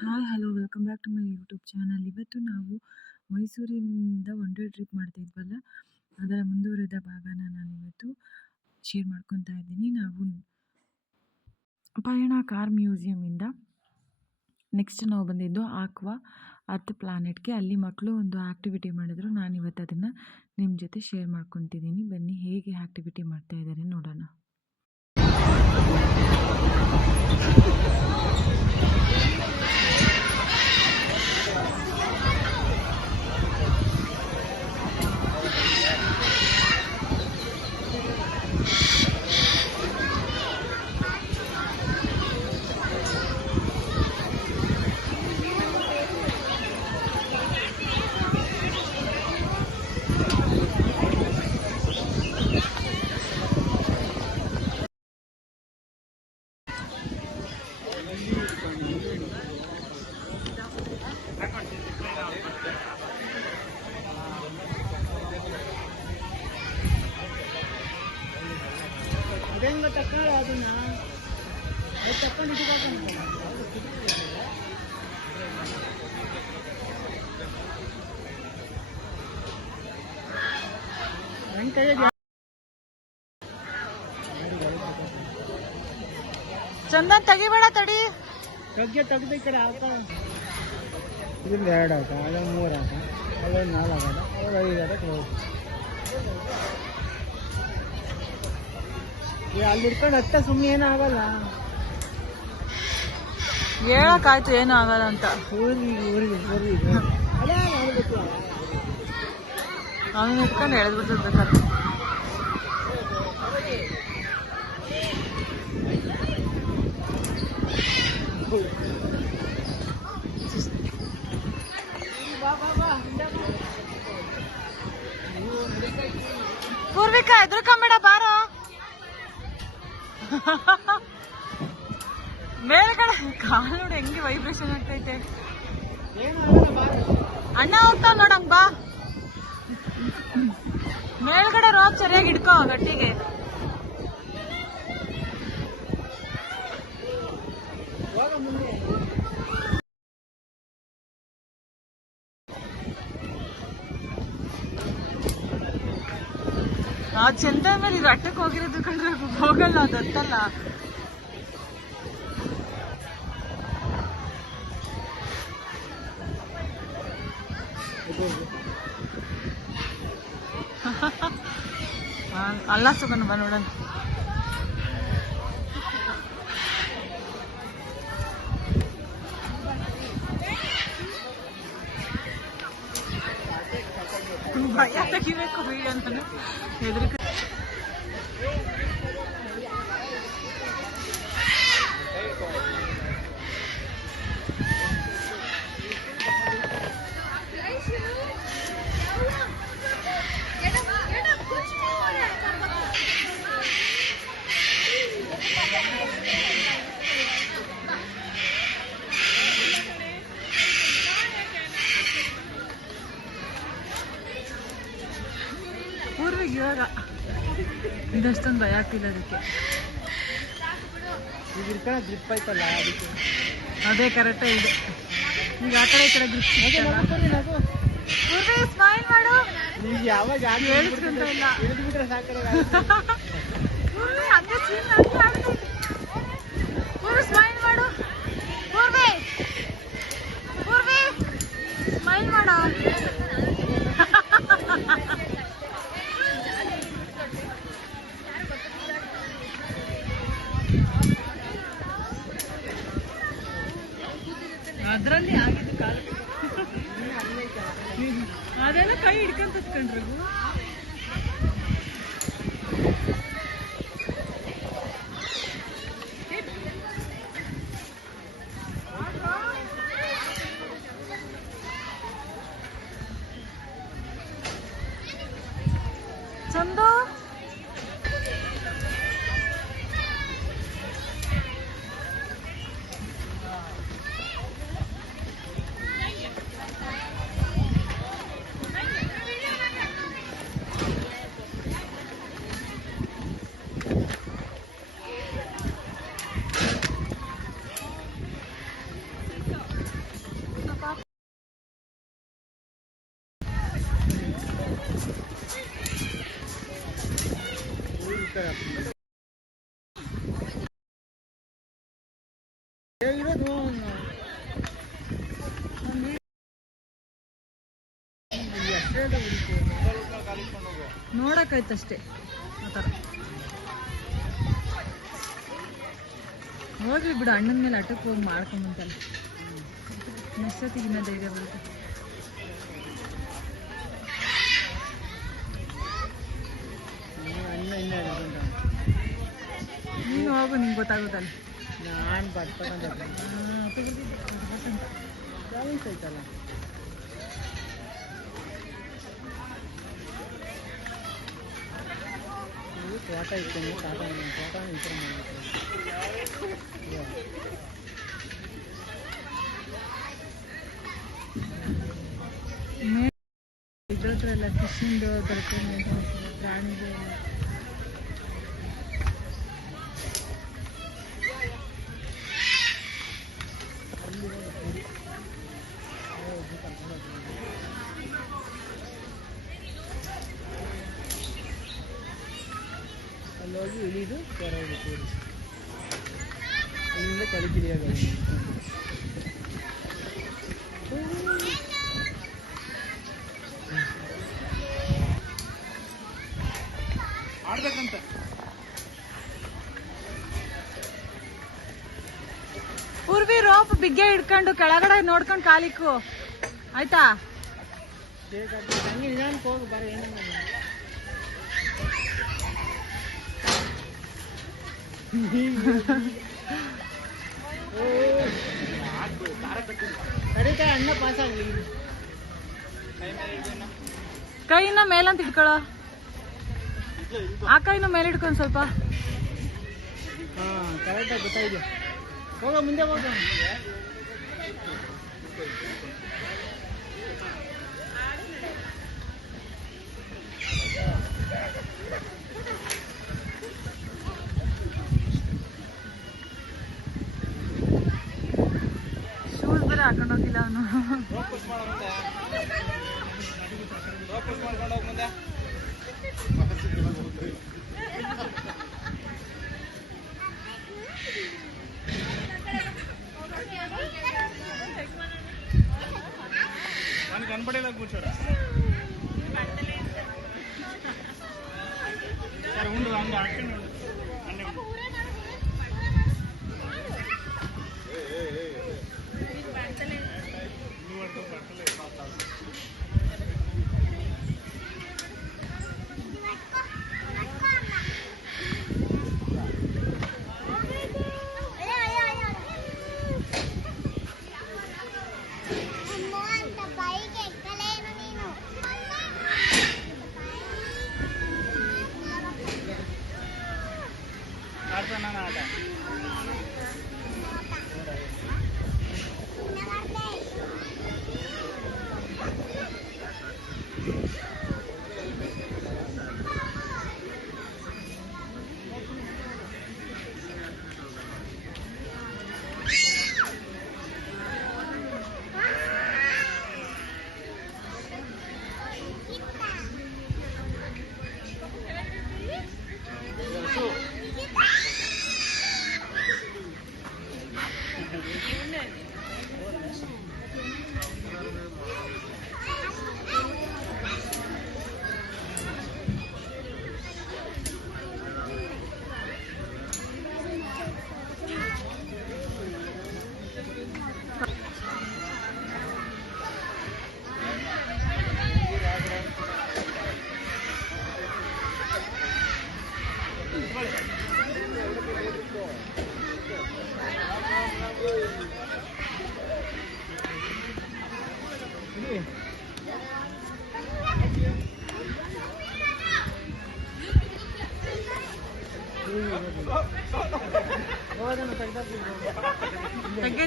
Hi hello welcome back to my YouTube channel. ಇವತ್ತು ನಾವು ಮೈಸೂರಿನಿಂದ ಒನ್ ಡೇ ಟ್ರಿಪ್ ಮಾಡ್ತಾ ಇದ್ವಲ್ಲ, ಅದರ ಮುಂದುವರೆದ ಭಾಗನ ನಾನಿವತ್ತು ಶೇರ್ ಮಾಡ್ಕೊತಾ ಇದ್ದೀನಿ. ನಾವು ಪಯಣ ಕಾರ್ ಮ್ಯೂಸಿಯಮಿಂದ ನೆಕ್ಸ್ಟ್ ನಾವು ಬಂದಿದ್ದು ಆಕ್ವಾ ಅರ್ತ್ ಪ್ಲಾನೆಟ್ಗೆ. ಅಲ್ಲಿ ಮಕ್ಕಳು ಒಂದು ಆ್ಯಕ್ಟಿವಿಟಿ ಮಾಡಿದ್ರು. ನಾನಿವತ್ತು ಅದನ್ನು ನಿಮ್ಮ ಜೊತೆ ಶೇರ್ ಮಾಡ್ಕೊತಿದ್ದೀನಿ. ಬನ್ನಿ ಹೇಗೆ ಆ್ಯಕ್ಟಿವಿಟಿ ಮಾಡ್ತಾ ಇದ್ದಾರೆ ನೋಡೋಣ. ಚಂದನ್ ತೆಗಿಬೇಡ, ತಡಿ ತೆಗ್ದು ಈ ಕಡೆ ಹಾಕ. ಇದರಿಂದ 2 ಹಾಕ, ಅಲ್ಲೊಂದು 3 ಹಾಕ, ಅಲ್ಲೊಂದು 4 ಹಾಕದ, ಅವಾಗ 5 ಹಾಕ ಕ್ಲೋಸ್. ಅಲ್ಲಿ ಹಿಡ್ಕೊಂಡು ಹತ್ತ ಸುಮ್ಮನೆ ಏನೂ ಆಗಲ್ಲ. ಹೇಳಕ್ಕಾಯ್ತು ಏನೂ ಆಗಲ್ಲ ಅಂತ. ಅವನು ಹಿಡ್ಕೊಂಡು ಎಳೆದ್ಬಿಟ್ಟಿರ್ಬೇಕಾದ್ರೆ. ಪೂರ್ವಿಕಾ ಎದುರ್ಕೊಂಬೇಡ, ಬಾರೋ ಮೇಲ್ಗಡೆ. ಕಾಲು ನೋಡಿ ಹೆಂಗೆ ವೈಬ್ರೇಷನ್ ಆಗ್ತೈತೆ. ಅಣ್ಣ ಹೋಗ್ತಾವ ನೋಡಂಗ್ ಬಾ. ಮೇಲ್ಗಡೆ ರೋಪ್ ಸರಿಯಾಗಿ ಹಿಡ್ಕೋ ಗಟ್ಟಿಗೆ. ಆ ಚಂದ ಮೇಲೆ ಇದು ಅಟ್ಟಕ್ಕೆ ಹೋಗಿರೋದು ಕಂಡ್ರೆ ಹೋಗಲ್ಲ, ಅದು ಅಂತಲ್ಲ. ಅಲ್ಲ ಸುಗನ್ ಬಾ ನೋಡೋಣ. ಭಯ ತೆಗಿಬೇಕು ವೀಡಿಯೋ ನಾನು ಹೆದರಿಕೆ. ಪೂರ್ವಿಗೆ ಇವಾಗ ಇದಷ್ಟೊಂದು ಭಯ ಆಗ್ತಿಲ್ಲ ಅದಕ್ಕೆ. ಈಗ ಇರ್ಕೊಳ್ಳೋ ಗ್ರಿಪ್ ಆಯ್ತಲ್ಲ ಅದಕ್ಕೆ. ಅದೇ ಕರೆಕ್ಟೇ ಇದೆ. ಈಗ ಆ ಕಡೆ ಈ ಕಡೆ ಗ್ರಿಪ್. ಪೂರ್ವಿ ಸ್ಮೈಲ್ ಮಾಡು. ಈಗ ಯಾವಾಗ ಹೇಳಿಸ್ಕೊಂತ ಇಲ್ಲ. ಹಿಡಿದ್ಬಿಟ್ರೆ ಸಾಕಲ್ಲ. ಪೂರ್ವಿ ಹಂಗೆ ಸೀನ್ ಆಗ್ತದೆ. ಪೂರ್ವಿ ಸ್ಮೈಲ್ ಮಾಡು. ಪೂರ್ವಿ ಪೂರ್ವಿ ಸ್ಮೈಲ್ ಮಾಡು. ಅದರಲ್ಲಿ ಆಗಿದ್ದು ಕಾಲು ಅದೆಲ್ಲ ಕೈ ಹಿಡ್ಕೊಂತ ಕಂಡ್ರು. ಚಂದು ನೋಡೋಕ್ಕಾಯ್ತಷ್ಟೇ ಆ ಥರ. ಹೋಗ್ಲಿ ಬಿಡು, ಅಣ್ಣನ ಮೇಲೆ ಅಟಕ್ಕೆ ಹೋಗಿ ಮಾಡ್ಕೊಂಬಂತಲ್ಲ, ನೆಕ್ಸ್ಟೊತ್ತಿಗೆ ಇನ್ನೂ ಧೈರ್ಯ ಬರುತ್ತೆ. ನೀನು ಹೋಗು, ನಿಂಗೆ ಗೊತ್ತಾಗುತ್ತಲ್ಲ. ನಾನು ಬರ್ತಾನೆ ಐತಲ್ಲ. ತೋಟ ಇತ್ತು, ತೋಟ ವಿಚಾರ ಮಾಡಬೇಕು. ಇದ್ರ ಹತ್ರ ಎಲ್ಲ ಫಿಶಿಂದು ಬರುತ್ತೆ, ಪ್ರಾಣಿದು ಎಲ್ಲ. ಅಲ್ಲೋಗಿ ಇಳಿದು ಕೆರೆಗೆ ಕೂಡಿ ಅಲ್ಲಿಂದ ಕಲಿಕಿಲಿಯಾಗ ಆಡ್ಬೇಕಂತ. ಪೂರ್ವಿ ರೋಪ್ ಬಿಗ್ಗೆ ಹಿಡ್ಕೊಂಡು ಕೆಳಗಡೆ ನೋಡ್ಕೊಂಡು ಕಾಲಿಕ್ಕು, ಆಯ್ತಾ? ಹಂಗೆ ನಿಧಾನಕ್ಕೆ ಹೋಗಿ ಬರ. ಏನೋ ಕಡಿತಾ ಅಣ್ಣ ಪಾಸ್ ಆಗಲಿ. ಕೈನ ಮೇಲಂತ ಇಟ್ಕೊಳ್ಳೋ, ಆ ಕೈನ ಮೇಲೆ ಇಟ್ಕೊಂಡು ಸ್ವಲ್ಪ. ಹಾಂ ಕರೆಕ್ಟಾಗಿ ಗೊತ್ತಾಯಿದೆ. ಹೋಗ ಮುಂದೆ ಹೋಗ. ಶೂಸ್ ಬೇರೆ ಹಾಕೊಂಡು ಹೋಗಿಲ್ಲ ಅವನು. కనపడేలా కూర్చోరా సరే ఉండు అందు అక్కడే ఉండు అన్నీ ఉండు.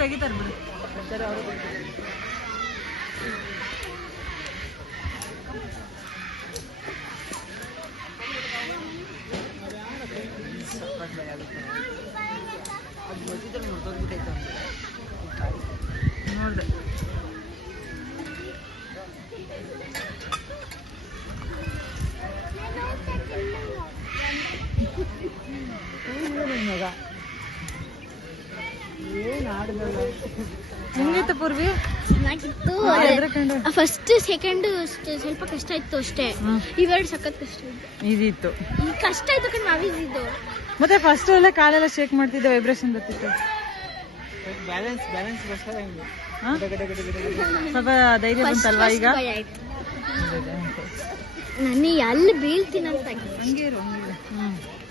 ತೆಗಿತಾರೆ ಬಿಡಿ. ನೋಡಿದೆ ಮಗ ಏನು ಹೆಂಗಿತ್ತು ಪೂರ್ವಿ? ಚೆನ್ನಾಗಿತ್ತು. ಹೆದ್ರಕೊಂಡು ಫಸ್ಟ್ ಸೆಕೆಂಡ್ ಸ್ವಲ್ಪ ಕಷ್ಟ ಇತ್ತು ಅಷ್ಟೇ. ಇವೆರಡು ಸಖತ್ ಕಷ್ಟ ಇತ್ತು. ಇದಿತ್ತು. ಈ ಕಷ್ಟ ಇತ್ತು ಕಣ್ ನಾವಿದ್ದು. ಮತ್ತೆ ಫಸ್ಟ್ ಎಲ್ಲ ಕಾಲೆಲ್ಲ ಶೇಕ್ ಮಾಡ್ತಿದ್ದೆ, ವೈಬ್ರೇಷನ್ ಬರ್ತಿತ್ತು. ಬ್ಯಾಲೆನ್ಸ್ ಹಾ? ಸ್ವಲ್ಪ ಧೈರ್ಯ ಬಂತಲ್ವಾ ಈಗ? ಭಯ ಆಯ್ತು. ನನಗೆ ಎಲ್ಲಿ ಬೀಳ್ತೀನಂತ ಹಂಗೆ ಇರು, ಹಂಗೆ ಇರು.